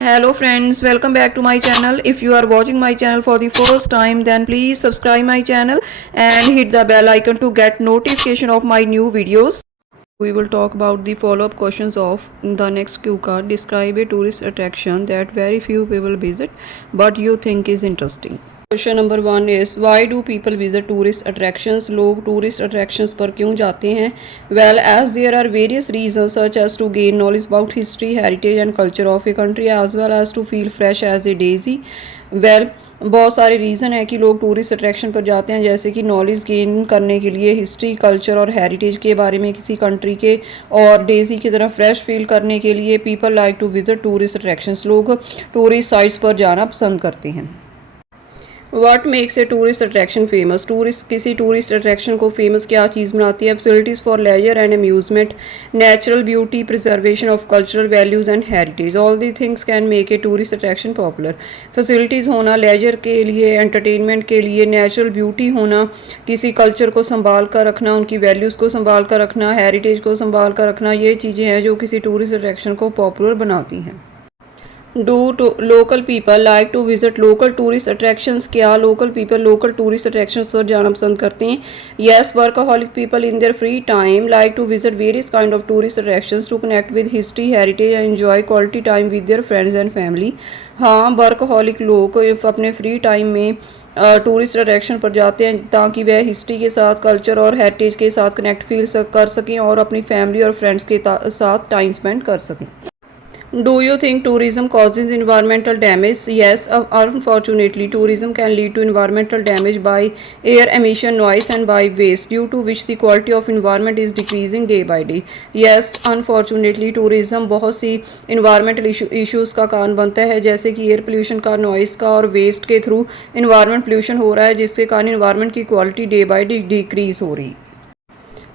Hello friends, welcome back to my channel. If you are watching my channel for the first time, then please subscribe my channel and hit the bell icon to get notification of my new videos. We will talk about the follow-up questions of the next cue card. Describe a tourist attraction that very few people visit but you think is interesting. Question number 1 is why do people visit tourist attractions. लोग tourist attractions पर क्यों जाते हैं? Well, as there are various reason such as to gain knowledge about history, heritage and culture of a country as well as to feel fresh as a daisy. Well, बहुत सारे reason है कि लोग tourist attraction पर जाते हैं, जैसे कि नॉलेज गेन करने के लिए, हिस्ट्री, कल्चर और हेरिटेज के बारे में किसी कंट्री के, और डेजी की तरह फ्रेश फील करने के लिए. People like to visit tourist attractions. लोग टूरिस्ट साइट्स पर जाना पसंद करते हैं. What makes a tourist attraction famous. किसी टूरिस्ट अट्रैक्शन को फेमस क्या चीज़ बनाती है? Facilities for leisure and amusement, natural beauty, preservation of cultural values and heritage. All the things can make a tourist attraction popular. Facilities होना leisure के लिए, entertainment के लिए, नेचुरल ब्यूटी होना, किसी कल्चर को संभाल कर रखना, उनकी वैल्यूज़ को संभाल कर रखना, हेरिटेज को संभाल कर रखना, ये चीज़ें हैं जो किसी टूरिस्ट अट्रैक्शन को पॉपुलर बनाती हैं. Do local people like to visit local tourist attractions. क्या local people local tourist attractions पर जाना पसंद करते हैं? Yes, workaholic people in their free time like to visit various kind of tourist attractions to connect with history, heritage and enjoy quality time with their friends and family. हाँ, workaholic लोग अपने free time में tourist attraction पर जाते हैं ताकि वह history के साथ, कल्चर और हेरिटेज के साथ कनेक्ट फील कर सकें और अपनी फैमिली और फ्रेंड्स के साथ टाइम स्पेंड कर सकें. Do you think tourism causes environmental damage? Yes, unfortunately, tourism can lead to environmental damage by air emission, noise, and by waste, due to which the quality of environment is decreasing day by day. Yes, unfortunately, tourism बहुत सी environmental issues का कारण बनता है, जैसे कि air pollution का, noise का और वेस्ट के थ्रू environment pollution हो रहा है, जिसके कारण environment की quality day by day decrease हो रही.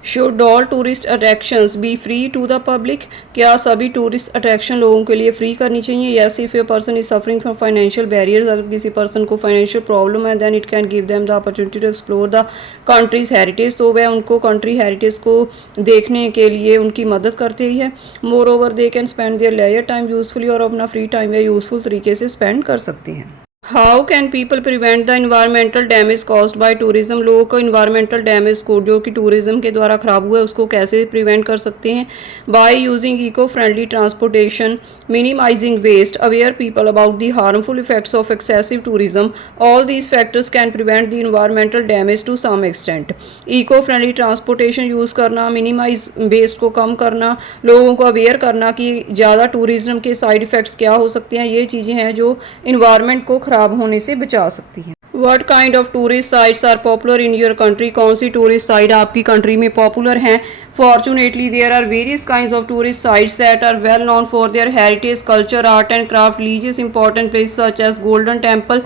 Should all tourist attractions be free to the public. क्या सभी टूरिस्ट अट्रैक्शन लोगों के लिए फ्री करनी चाहिए? Yes, if a person is suffering from financial barriers. अगर किसी पर्सन को फाइनेंशियल प्रॉब्लम है, then it can give them the opportunity to explore the country's heritage. तो वह उनको कंट्री हेरिटेज को देखने के लिए उनकी मदद करती है. Moreover they can spend their leisure time usefully. और अपना फ्री टाइम वे यूजफुल तरीके से स्पेंड कर सकते हैं. How can people prevent the environmental damage caused by tourism. लोगों को इन्वायरमेंटल डैमेज को जो कि टूरिज्म के द्वारा ख़राब हुआ है उसको कैसे प्रिवेंट कर सकते हैं? By using eco friendly transportation, minimizing waste, aware people about the harmful effects of excessive tourism. All these factors can prevent the environmental damage to some extent. Eco friendly transportation use करना, minimize waste को कम करना, लोगों को aware करना कि ज़्यादा tourism के साइड इफ़ेक्ट्स क्या हो सकते हैं, ये चीज़ें हैं जो इन्वायरमेंट को खराब होने से बचा सकती हैं. What kind of tourist sites are popular in your country? कौन सी टूरिस्ट साइट आपकी कंट्री में पॉपुलर हैं? Fortunately, there are various kinds of tourist sites that are well known for their heritage, culture, art and craft. Religious important places such as Golden Temple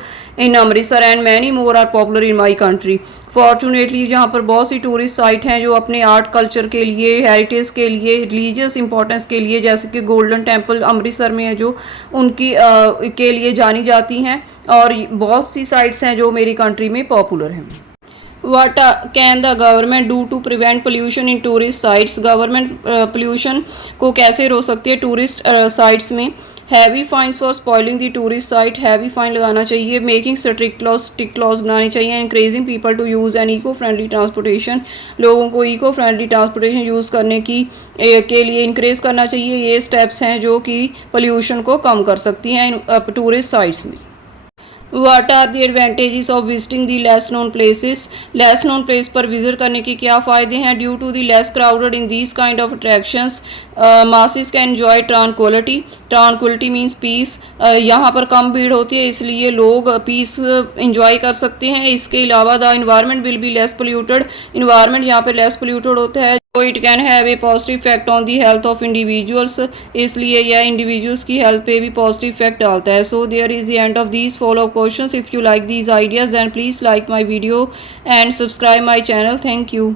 in Amritsar and many more are popular in my country. Fortunately, जहाँ पर बहुत सी tourist site हैं जो अपने art culture के लिए, heritage के लिए, रिलीजियस इंपॉर्टेंस के लिए, जैसे कि गोल्डन टेम्पल अमृतसर में है जो उनकी के लिए जानी जाती हैं, और बहुत सी साइट्स हैं जो मेरी कंट्री में पॉपुलर हैं. What can the government do to prevent pollution in tourist sites? Government pollution को कैसे रोक सकती है टूरिस्ट साइट्स में? Heavy fines for spoiling the tourist site. Heavy fine लगाना चाहिए. मेकिंग स्ट्रिक्ट लॉज बनाने चाहिए. Increasing people to use an eco friendly transportation. लोगों को इको फ्रेंडली ट्रांसपोर्टेशन यूज़ करने की के लिए इंक्रेज करना चाहिए. ये स्टेप्स हैं जो कि पोल्यूशन को कम कर सकती हैं टूरिस्ट साइट्स में. What are the advantages of visiting the less known places? Less known place पर विजिट करने के क्या फ़ायदे हैं? Due to the less crowded in these kind of attractions, masses can enjoy tranquillity. Tranquillity means peace. यहाँ पर कम भीड़ होती है इसलिए लोग पीस इंजॉय कर सकते हैं. इसके अलावा the environment will be less polluted. Environment यहाँ पर लेस पोल्यूटेड होता है, तो it can have a positive effect on the health of individuals. इसलिए यह इंडिविजुअल्स की हेल्थ पे भी पॉजिटिव इफेक्ट डालता है. So there is the end of these follow questions. If you like these ideas then please like my video and subscribe my channel. Thank you.